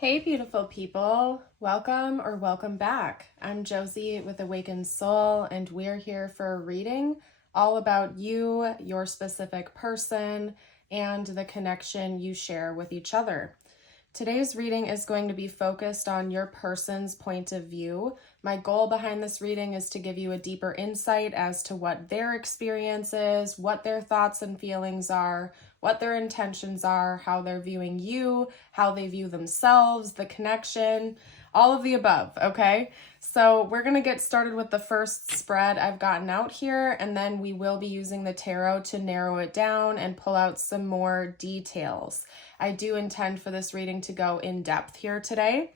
Hey, beautiful people. Welcome or welcome back. I'm Josie with Awakened Soul, and we're here for a reading all about you, your specific person, and the connection you share with each other. Today's reading is going to be focused on your person's point of view. My goal behind this reading is to give you a deeper insight as to what their experience is, what their thoughts and feelings are, what their intentions are, how they're viewing you, how they view themselves, the connection, all of the above, okay? So we're going to get started with the first spread I've gotten out here, and then we will be using the tarot to narrow it down and pull out some more details. I do intend for this reading to go in depth here today.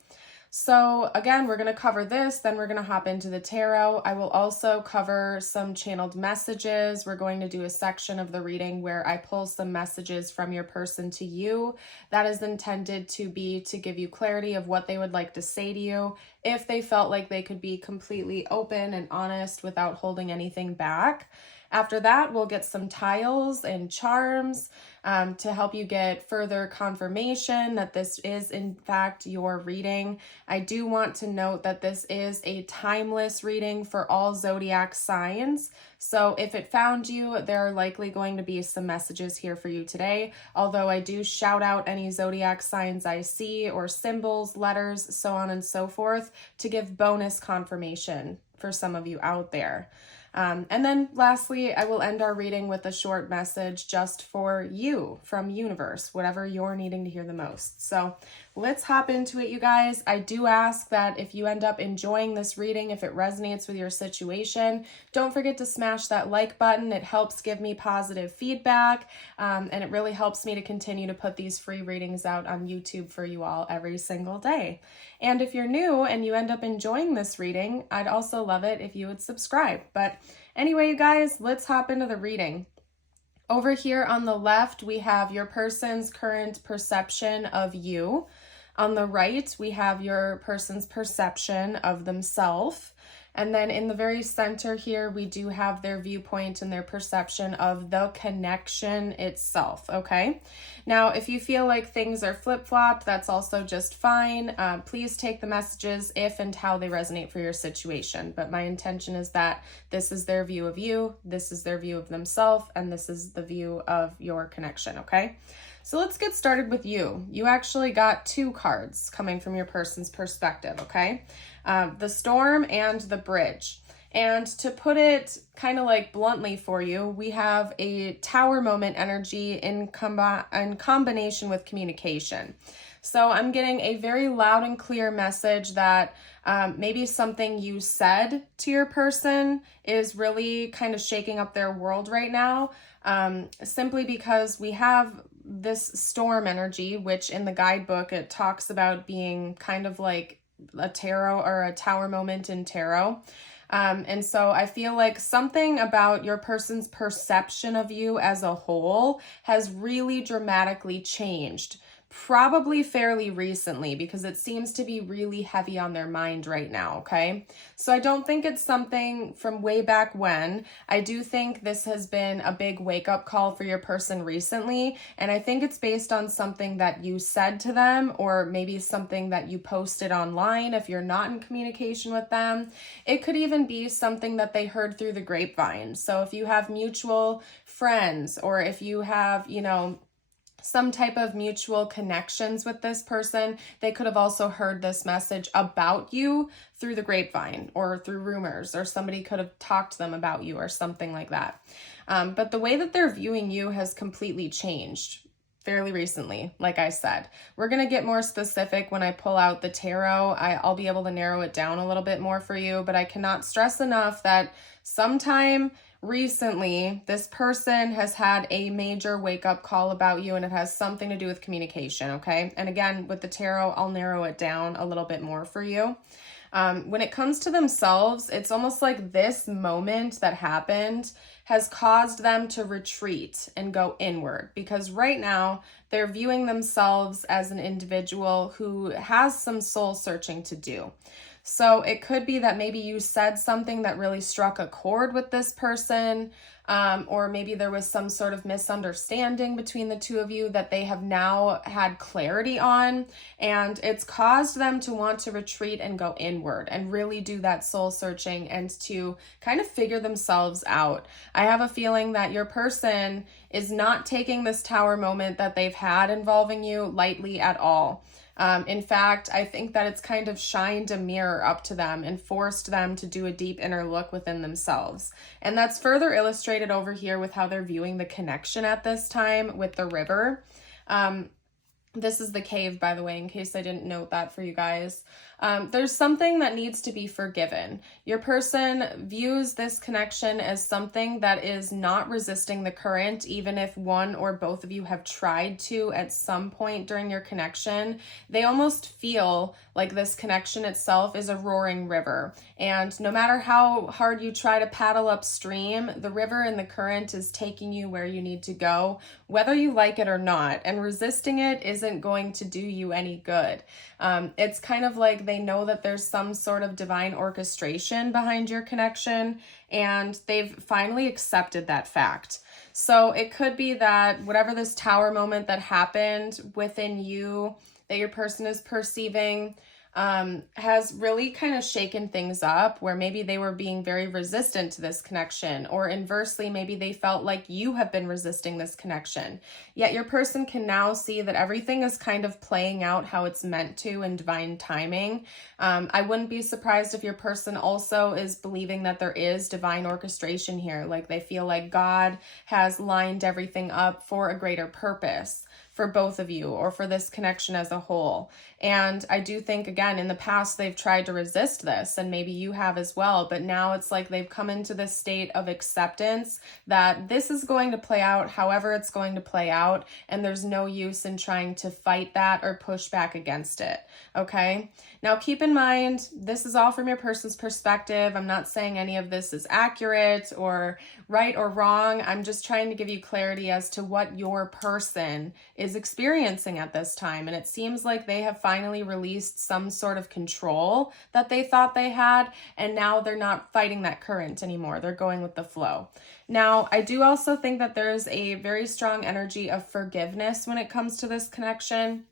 So again, we're going to cover this, then we're going to hop into the tarot. I will also cover some channeled messages. We're going to do a section of the reading where I pull some messages from your person to you. That is intended to be to give you clarity of what they would like to say to you, if they felt like they could be completely open and honest without holding anything back. After that, we'll get some tiles and charms to help you get further confirmation that this is in fact your reading. I do want to note that this is a timeless reading for all zodiac signs. So if it found you, there are likely going to be some messages here for you today. Although I do shout out any zodiac signs I see or symbols, letters, so on and so forth to give bonus confirmation for some of you out there. And then lastly, I will end our reading with a short message just for you from universe, whatever you're needing to hear the most. So let's hop into it, you guys. I do ask that if you end up enjoying this reading, if it resonates with your situation, don't forget to smash that like button. It helps give me positive feedback, and it really helps me to continue to put these free readings out on YouTube for you all every single day. And if you're new and you end up enjoying this reading, I'd also love it if you would subscribe. But anyway, you guys, let's hop into the reading. Over here on the left, we have your person's current perception of you. On the right, we have your person's perception of themselves. And then in the very center here, we do have their viewpoint and their perception of the connection itself, okay? Now, if you feel like things are flip-flopped, that's also just fine. Please take the messages if and how they resonate for your situation. But my intention is that this is their view of you, this is their view of themselves, and this is the view of your connection, okay? So let's get started with you. You actually got two cards coming from your person's perspective, okay? The Storm and the Bridge. And to put it kind of like bluntly for you, we have a Tower moment energy in combination with communication. So I'm getting a very loud and clear message that maybe something you said to your person is really kind of shaking up their world right now, simply because we have this storm energy, which in the guidebook, it talks about being kind of like a tarot or a tower moment in tarot. And so I feel like something about your person's perception of you as a whole has really dramatically changed. Probably fairly recently, because it seems to be really heavy on their mind right now, okay? So I don't think it's something from way back when. I do think this has been a big wake-up call for your person recently, and I think it's based on something that you said to them, or maybe something that you posted online if you're not in communication with them. It could even be something that they heard through the grapevine. So if you have mutual friends, or if you have, some type of mutual connections with this person, they could have also heard this message about you through the grapevine or through rumors, or somebody could have talked to them about you or something like that. But the way that they're viewing you has completely changed fairly recently, like I said. We're going to get more specific when I pull out the tarot. I'll be able to narrow it down a little bit more for you, but I cannot stress enough that sometime recently, this person has had a major wake-up call about you, and it has something to do with communication, okay? And again, with the tarot, I'll narrow it down a little bit more for you. When it comes to themselves, it's almost like this moment that happened has caused them to retreat and go inward, because right now they're viewing themselves as an individual who has some soul searching to do. So it could be that maybe you said something that really struck a chord with this person, or maybe there was some sort of misunderstanding between the two of you that they have now had clarity on, and it's caused them to want to retreat and go inward and really do that soul searching and to kind of figure themselves out. I have a feeling that your person is not taking this tower moment that they've had involving you lightly at all. In fact, I think that it's kind of shined a mirror up to them and forced them to do a deep inner look within themselves. And that's further illustrated over here with how they're viewing the connection at this time with the river. This is the cave, by the way, in case I didn't note that for you guys. There's something that needs to be forgiven. Your person views this connection as something that is not resisting the current, even if one or both of you have tried to at some point during your connection. They almost feel like this connection itself is a roaring river. And no matter how hard you try to paddle upstream, the river and the current is taking you where you need to go, whether you like it or not. And resisting it isn't going to do you any good. It's kind of like they know that there's some sort of divine orchestration behind your connection, and they've finally accepted that fact. So it could be that whatever this tower moment that happened within you that your person is perceiving has really kind of shaken things up, where maybe they were being very resistant to this connection, or inversely, maybe they felt like you have been resisting this connection. Yet your person can now see that everything is kind of playing out how it's meant to in divine timing. I wouldn't be surprised if your person also is believing that there is divine orchestration here, like they feel like God has lined everything up for a greater purpose for both of you or for this connection as a whole. And I do think, again, in the past, they've tried to resist this, and maybe you have as well, but now it's like they've come into this state of acceptance that this is going to play out however it's going to play out, and there's no use in trying to fight that or push back against it, okay? Now, keep in mind, this is all from your person's perspective. I'm not saying any of this is accurate or right or wrong. I'm just trying to give you clarity as to what your person is experiencing at this time. And it seems like they have finally released some sort of control that they thought they had, and now they're not fighting that current anymore. They're going with the flow. Now, I do also think that there's a very strong energy of forgiveness when it comes to this connection.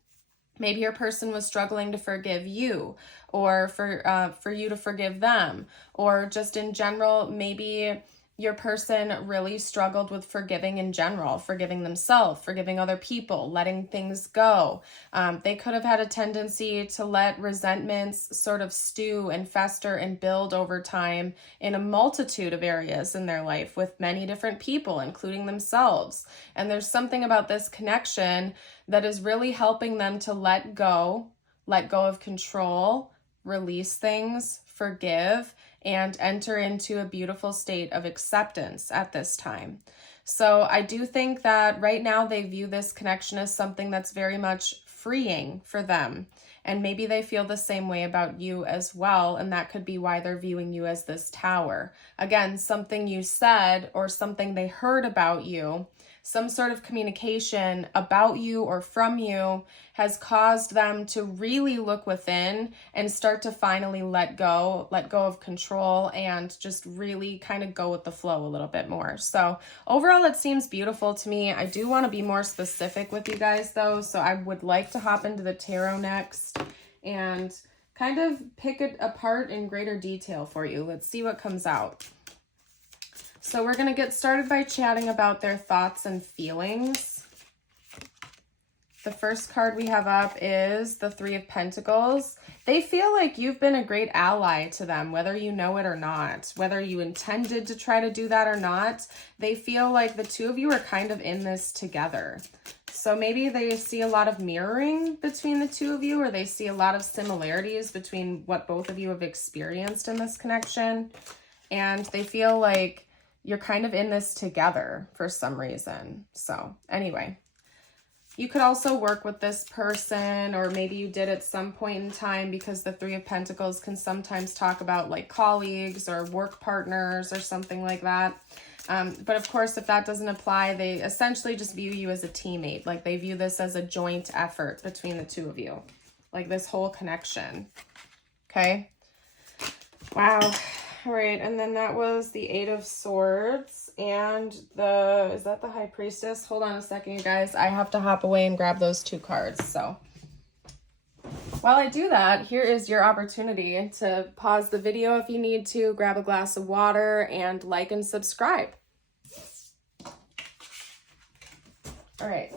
Maybe your person was struggling to forgive you, or for you to forgive them, or just in general, maybe your person really struggled with forgiving in general, forgiving themselves, forgiving other people, letting things go. They could have had a tendency to let resentments sort of stew and fester and build over time in a multitude of areas in their life with many different people, including themselves. And there's something about this connection that is really helping them to let go of control, release things, forgive, and enter into a beautiful state of acceptance at this time. So I do think that right now they view this connection as something that's very much freeing for them. And maybe they feel the same way about you as well. And that could be why they're viewing you as this tower. Again, something you said or something they heard about you, some sort of communication about you or from you has caused them to really look within and start to finally let go of control and just really kind of go with the flow a little bit more. So overall, it seems beautiful to me. I do want to be more specific with you guys though. So I would like to hop into the tarot next and kind of pick it apart in greater detail for you. Let's see what comes out. So we're going to get started by chatting about their thoughts and feelings. The first card we have up is the Three of Pentacles. They feel like you've been a great ally to them, whether you know it or not, whether you intended to try to do that or not. They feel like the two of you are kind of in this together. So maybe they see a lot of mirroring between the two of you, or they see a lot of similarities between what both of you have experienced in this connection. And they feel like you're kind of in this together for some reason. So anyway, you could also work with this person, or maybe you did at some point in time, because the Three of Pentacles can sometimes talk about like colleagues or work partners or something like that. But of course, if that doesn't apply, they essentially just view you as a teammate. Like they view this as a joint effort between the two of you, like this whole connection. Okay. Wow. All right, and then that was the Eight of Swords and is that the High Priestess? Hold on a second, you guys. I have to hop away and grab those 2 cards. So while I do that, here is your opportunity to pause the video if you need to, grab a glass of water, and like and subscribe. All right.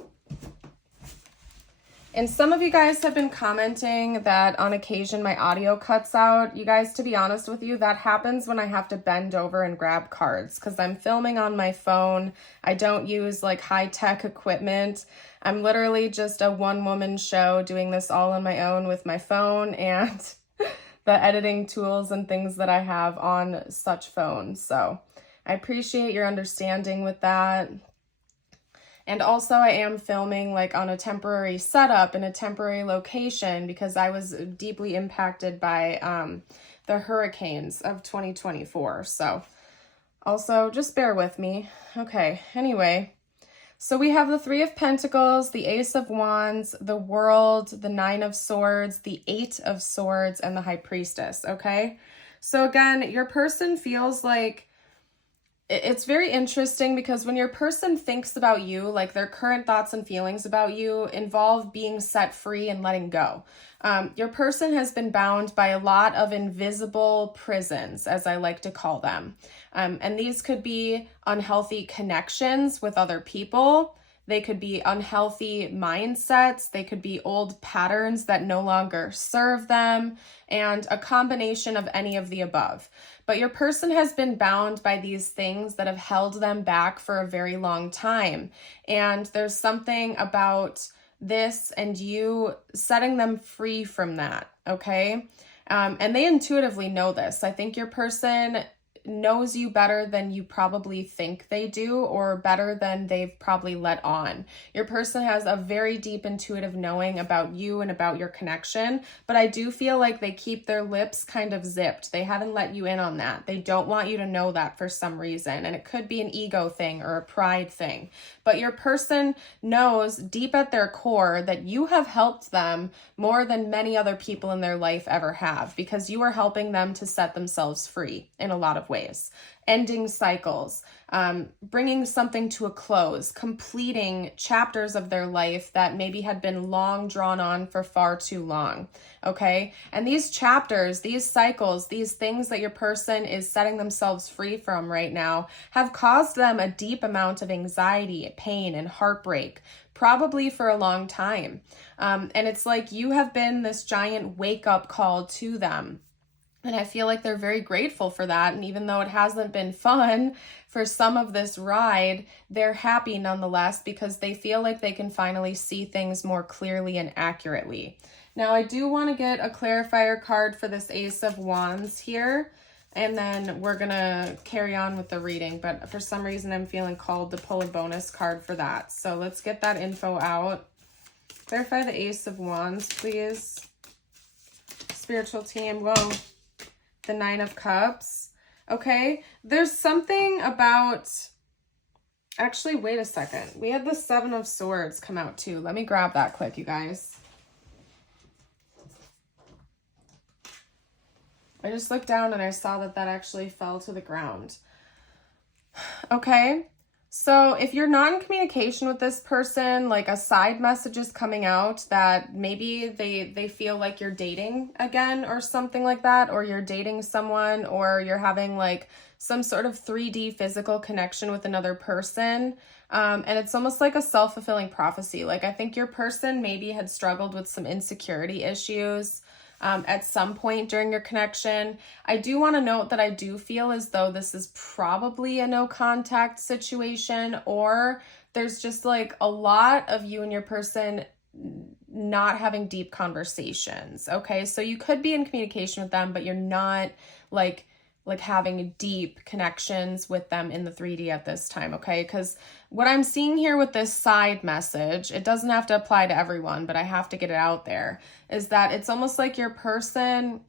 And some of you guys have been commenting that on occasion my audio cuts out. You guys, to be honest with you, that happens when I have to bend over and grab cards because I'm filming on my phone. I don't use like high-tech equipment. I'm literally just a one-woman show doing this all on my own with my phone and the editing tools and things that I have on such phones. So I appreciate your understanding with that. And also I am filming like on a temporary setup in a temporary location because I was deeply impacted by the hurricanes of 2024. So also just bear with me. Okay, anyway. So we have the Three of Pentacles, the Ace of Wands, the World, the Nine of Swords, the Eight of Swords, and the High Priestess, okay? So again, your person feels like it's very interesting because when your person thinks about you, like their current thoughts and feelings about you involve being set free and letting go. Your person has been bound by a lot of invisible prisons, as I like to call them. And these could be unhealthy connections with other people. They could be unhealthy mindsets. They could be old patterns that no longer serve them, and a combination of any of the above. But your person has been bound by these things that have held them back for a very long time. And there's something about this and you setting them free from that, okay? And they intuitively know this. I think your person knows you better than you probably think they do, or better than they've probably let on. Your person has a very deep intuitive knowing about you and about your connection, but I do feel like they keep their lips kind of zipped. They haven't let you in on that. They don't want you to know that for some reason, and it could be an ego thing or a pride thing. But your person knows deep at their core that you have helped them more than many other people in their life ever have, because you are helping them to set themselves free in a lot of ways, ending cycles, bringing something to a close, completing chapters of their life that maybe had been long drawn on for far too long, okay? And these chapters, these cycles, these things that your person is setting themselves free from right now have caused them a deep amount of anxiety, pain, and heartbreak, probably for a long time. And it's like you have been this giant wake-up call to them. And I feel like they're very grateful for that. And even though it hasn't been fun for some of this ride, they're happy nonetheless because they feel like they can finally see things more clearly and accurately. Now, I do want to get a clarifier card for this Ace of Wands here, and then we're going to carry on with the reading. But for some reason, I'm feeling called to pull a bonus card for that. So let's get that info out. Clarify the Ace of Wands, please. Spiritual team, whoa. The Nine of Cups. Okay, there's something about, actually, wait a second. We had the Seven of Swords come out too. Let me grab that quick, you guys. I just looked down and I saw that that actually fell to the ground. Okay, so if you're not in communication with this person, like a side message is coming out that maybe they feel like you're dating again or something like that, or you're dating someone, or you're having like some sort of 3D physical connection with another person. And it's almost like a self-fulfilling prophecy. Like I think your person maybe had struggled with some insecurity issues at some point during your connection. I do want to note that I do feel as though this is probably a no contact situation, or there's just like a lot of you and your person not having deep conversations. Okay, so you could be in communication with them, but you're not like having deep connections with them in the 3D at this time, okay? Because what I'm seeing here with this side message, it doesn't have to apply to everyone, but I have to get it out there, is that it's almost like your person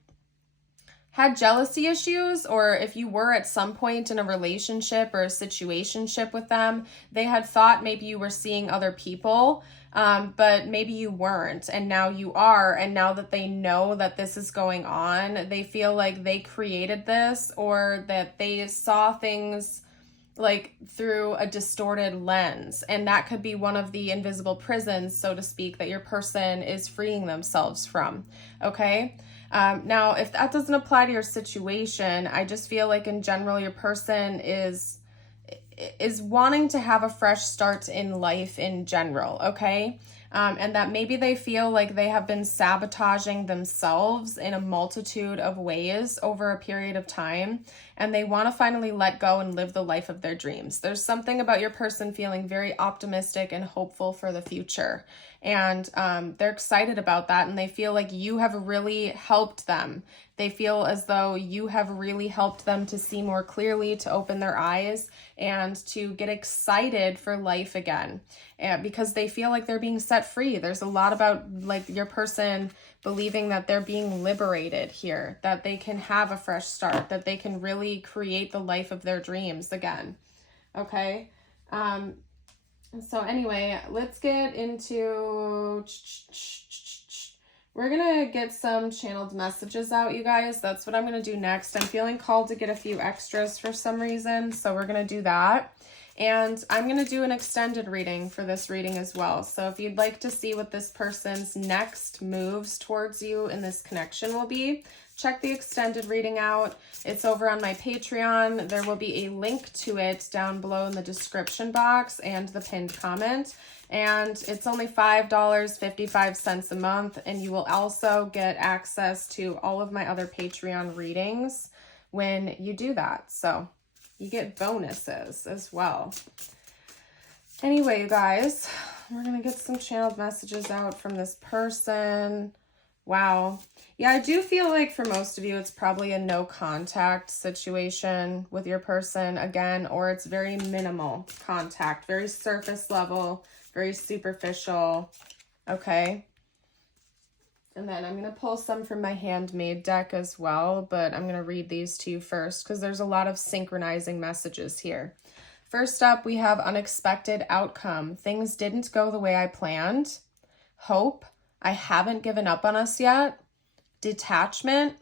had jealousy issues, or if you were at some point in a relationship or a situationship with them, they had thought maybe you were seeing other people, but maybe you weren't, and now you are. And now that they know that this is going on, they feel like they created this, or that they saw things like through a distorted lens. And that could be one of the invisible prisons, so to speak, that your person is freeing themselves from. Okay. Now, if that doesn't apply to your situation, I just feel like in general, your person is wanting to have a fresh start in life in general, okay? And that maybe they feel like they have been sabotaging themselves in a multitude of ways over a period of time, and they want to finally let go and live the life of their dreams. There's something about your person feeling very optimistic and hopeful for the future, and they're excited about that, and they feel like you have really helped them. They feel as though you have really helped them to see more clearly, to open their eyes, and to get excited for life again, because they feel like they're being set free. There's a lot about like your person believing that they're being liberated here, that they can have a fresh start, that they can really create the life of their dreams again. Okay. So anyway, let's get into, we're going to get some channeled messages out, you guys. That's what I'm going to do next. I'm feeling called to get a few extras for some reason, so we're going to do that. And I'm going to do an extended reading for this reading as well. So if you'd like to see what this person's next moves towards you in this connection will be, check the extended reading out. It's over on my Patreon. There will be a link to it down below in the description box and the pinned comment. And it's only $5.55 a month. And you will also get access to all of my other Patreon readings when you do that. So you get bonuses as well. Anyway, you guys, we're going to get some channeled messages out from this person. Wow. Yeah, I do feel like for most of you, it's probably a no contact situation with your person again, or it's very minimal contact, very surface level, very superficial. Okay. And then I'm going to pull some from my handmade deck as well, but I'm going to read these to you first because there's a lot of synchronizing messages here. First up, we have unexpected outcome. Things didn't go the way I planned. Hope. I haven't given up on us yet. Detachment.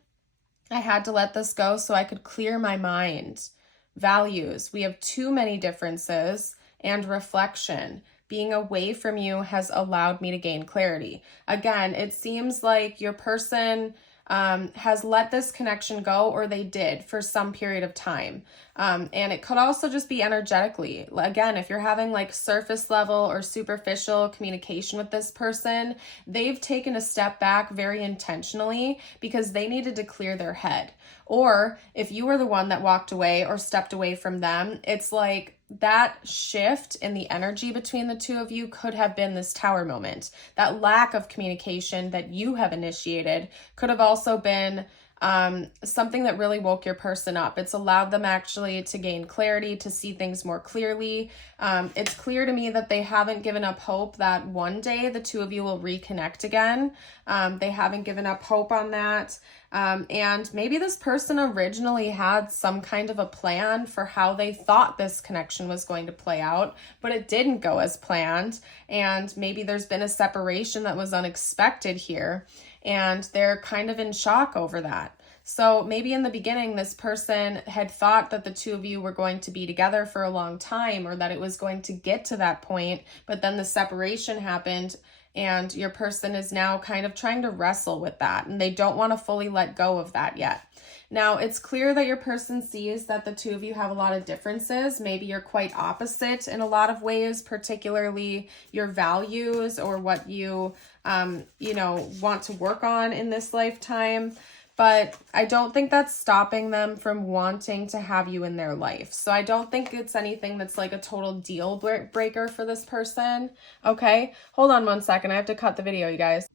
I had to let this go so I could clear my mind. Values. We have too many differences. And reflection. Being away from you has allowed me to gain clarity. Again, it seems like your person has let this connection go, or they did for some period of time. And it could also just be energetically. Again, if you're having like surface level or superficial communication with this person, they've taken a step back very intentionally because they needed to clear their head. Or if you were the one that walked away or stepped away from them, it's like that shift in the energy between the two of you could have been this tower moment. That lack of communication that you have initiated could have also been something that really woke your person up. It's allowed them actually to gain clarity, to see things more clearly. It's clear to me that they haven't given up hope that one day the two of you will reconnect again. They haven't given up hope on that. And maybe this person originally had some kind of a plan for how they thought this connection was going to play out, but it didn't go as planned. And maybe there's been a separation that was unexpected here, and they're kind of in shock over that. So maybe in the beginning, this person had thought that the two of you were going to be together for a long time, or that it was going to get to that point, but then the separation happened, and your person is now kind of trying to wrestle with that, and they don't want to fully let go of that yet. Now, it's clear that your person sees that the two of you have a lot of differences. Maybe you're quite opposite in a lot of ways, particularly your values or what you, want to work on in this lifetime. But I don't think that's stopping them from wanting to have you in their life. So I don't think it's anything that's like a total deal breaker for this person. Okay, hold on one second. I have to cut the video, you guys.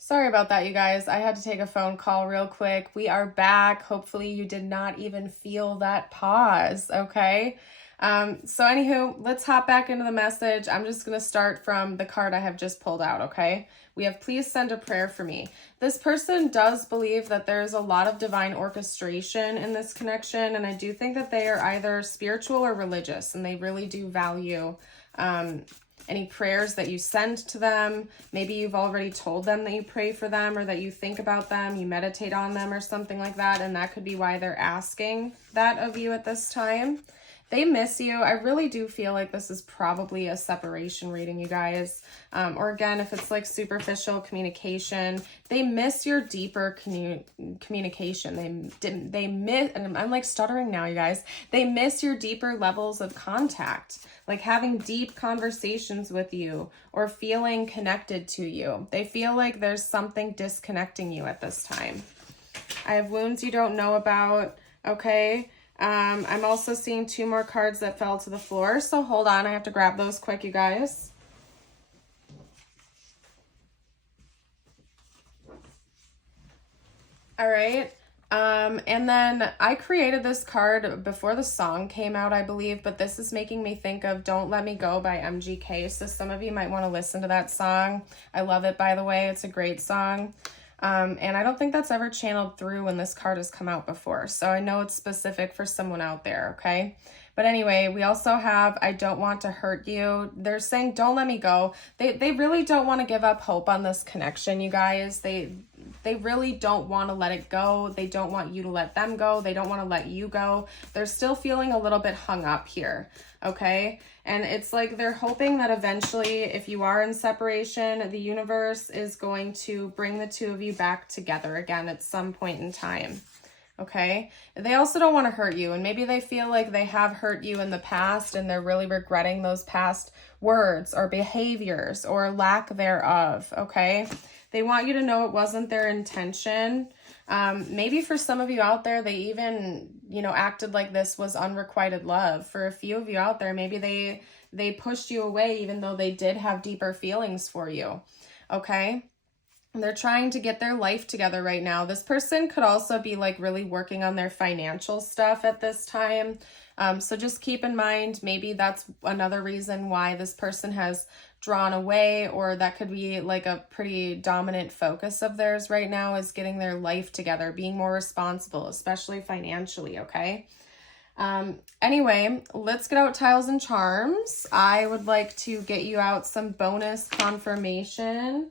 Sorry about that, you guys. I had to take a phone call real quick. We are back. Hopefully you did not even feel that pause, okay? So anywho, let's hop back into the message. I'm just going to start from the card I have just pulled out, okay? We have, please send a prayer for me. This person does believe that there's a lot of divine orchestration in this connection, and I do think that they are either spiritual or religious, and they really do value any prayers that you send to them. Maybe you've already told them that you pray for them or that you think about them, you meditate on them or something like that, and that could be why they're asking that of you at this time. They miss you. I really do feel like this is probably a separation reading, you guys. Or again, if it's like superficial communication, they miss your deeper communication. They miss, and I'm like stuttering now, you guys. They miss your deeper levels of contact, like having deep conversations with you or feeling connected to you. They feel like there's something disconnecting you at this time. I have wounds you don't know about, okay? I'm also seeing 2 more cards that fell to the floor, so hold on, I have to grab those quick, you guys. All right, and then I created this card before the song came out, I believe, but this is making me think of Don't Let Me Go by MGK, so some of you might want to listen to that song. I love it, by the way. It's a great song. And I don't think that's ever channeled through when this card has come out before. So I know it's specific for someone out there, okay? But anyway, we also have I Don't Want to Hurt You. They're saying, don't let me go. They really don't want to give up hope on this connection, you guys. They really don't want to let it go. They don't want you to let them go. They don't want to let you go. They're still feeling a little bit hung up here, okay? And it's like they're hoping that eventually, if you are in separation, the universe is going to bring the 2 of you back together again at some point in time, okay? They also don't want to hurt you, and maybe they feel like they have hurt you in the past and they're really regretting those past words or behaviors or lack thereof, okay? They want you to know it wasn't their intention. Maybe for some of you out there, they even, acted like this was unrequited love. For a few of you out there, maybe they pushed you away even though they did have deeper feelings for you, okay? They're trying to get their life together right now. This person could also be like really working on their financial stuff at this time. So just keep in mind, maybe that's another reason why this person has drawn away, or that could be like a pretty dominant focus of theirs right now, is getting their life together, being more responsible, especially financially, okay? Anyway, let's get out tiles and charms. I would like to get you out some bonus confirmation.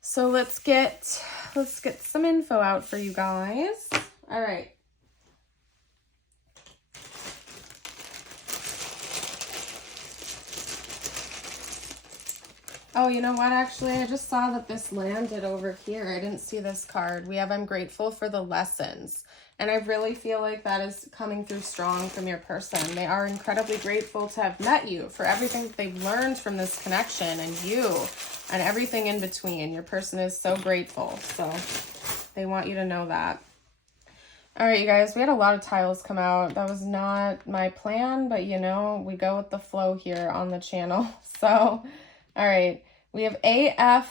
So let's get some info out for you guys. All right. Oh, you know what? Actually, I just saw that this landed over here. I didn't see this card. We have I'm grateful for the lessons. And I really feel like that is coming through strong from your person. They are incredibly grateful to have met you, for everything that they've learned from this connection, and you, and everything in between. Your person is so grateful. So they want you to know that. All right, you guys, we had a lot of tiles come out. That was not my plan, but we go with the flow here on the channel. So, all right, we have AFOLWRNSC.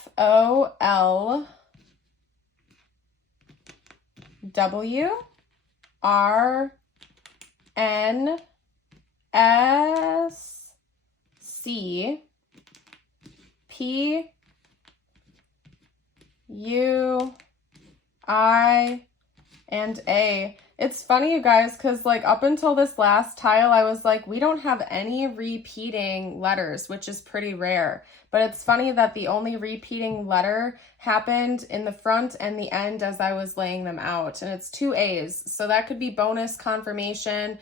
PUI and A. It's funny, you guys, because like up until this last tile, I was like, we don't have any repeating letters, which is pretty rare. But it's funny that the only repeating letter happened in the front and the end as I was laying them out. And it's 2 A's. So that could be bonus confirmation.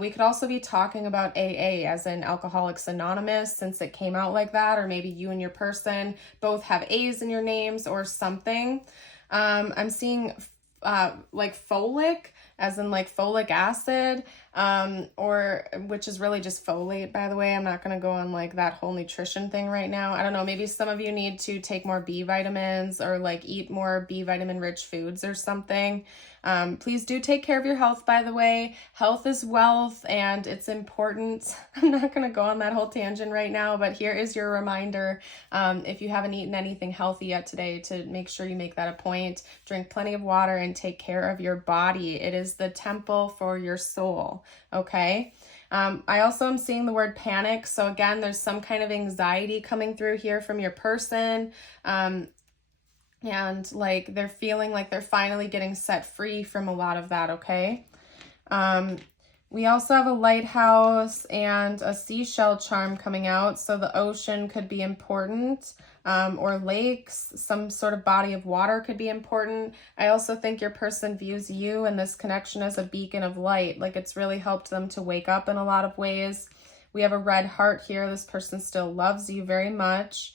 We could also be talking about AA, as in Alcoholics Anonymous, since it came out like that. Or maybe you and your person both have A's in your names or something. I'm seeing like folic, as in like folic acid, or which is really just folate, by the way. I'm not going to go on like that whole nutrition thing right now. I don't know, maybe some of you need to take more B vitamins or like eat more B vitamin rich foods or something. Please do take care of your health, by the way. Health is wealth and it's important. I'm not going to go on that whole tangent right now, but here is your reminder. If you haven't eaten anything healthy yet today, to make sure you make that a point. Drink plenty of water and take care of your body. It is the temple for your soul, okay? I also am seeing the word panic. So again, there's some kind of anxiety coming through here from your person. And like they're feeling like they're finally getting set free from a lot of that, okay? We also have a lighthouse and a seashell charm coming out. So the ocean could be important, or lakes, some sort of body of water could be important. I also think your person views you and this connection as a beacon of light. Like it's really helped them to wake up in a lot of ways. We have a red heart here. This person still loves you very much.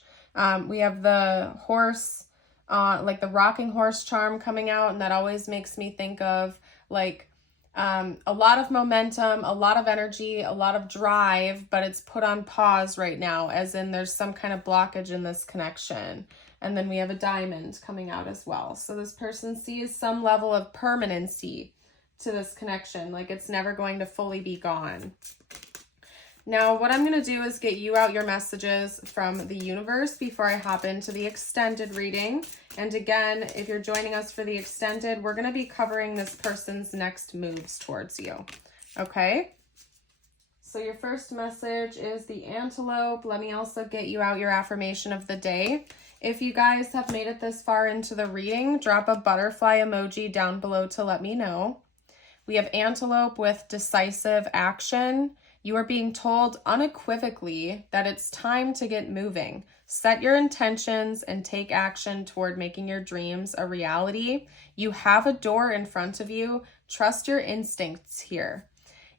We have the horse, like the rocking horse charm coming out. And that always makes me think of like, a lot of momentum, a lot of energy, a lot of drive, but it's put on pause right now, as in there's some kind of blockage in this connection. And then we have a diamond coming out as well. So this person sees some level of permanency to this connection, like it's never going to fully be gone. Now, what I'm going to do is get you out your messages from the universe before I hop into the extended reading. And again, if you're joining us for the extended, we're going to be covering this person's next moves towards you. Okay? So your first message is the antelope. Let me also get you out your affirmation of the day. If you guys have made it this far into the reading, drop a butterfly emoji down below to let me know. We have antelope with decisive action. You are being told unequivocally that it's time to get moving. Set your intentions and take action toward making your dreams a reality. You have a door in front of you. Trust your instincts here.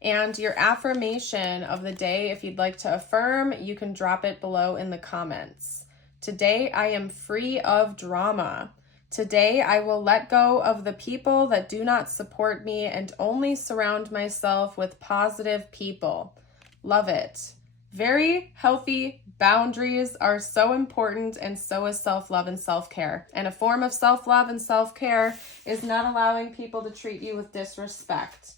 And your affirmation of the day, if you'd like to affirm, you can drop it below in the comments. Today, I am free of drama. Today, I will let go of the people that do not support me and only surround myself with positive people. Love it. Very healthy boundaries are so important, and so is self-love and self-care. And a form of self-love and self-care is not allowing people to treat you with disrespect.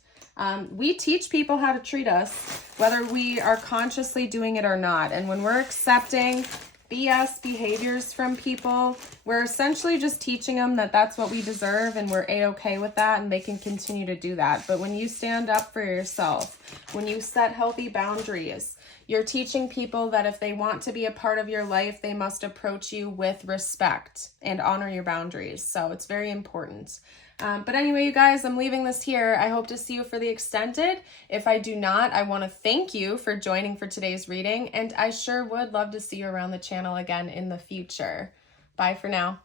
We teach people how to treat us, whether we are consciously doing it or not. And when we're accepting BS behaviors from people, we're essentially just teaching them that that's what we deserve, and we're a-okay with that, and they can continue to do that. But when you stand up for yourself, when you set healthy boundaries, you're teaching people that if they want to be a part of your life, they must approach you with respect and honor your boundaries. So it's very important. But anyway, you guys, I'm leaving this here. I hope to see you for the extended. If I do not, I want to thank you for joining for today's reading, and I sure would love to see you around the channel again in the future. Bye for now.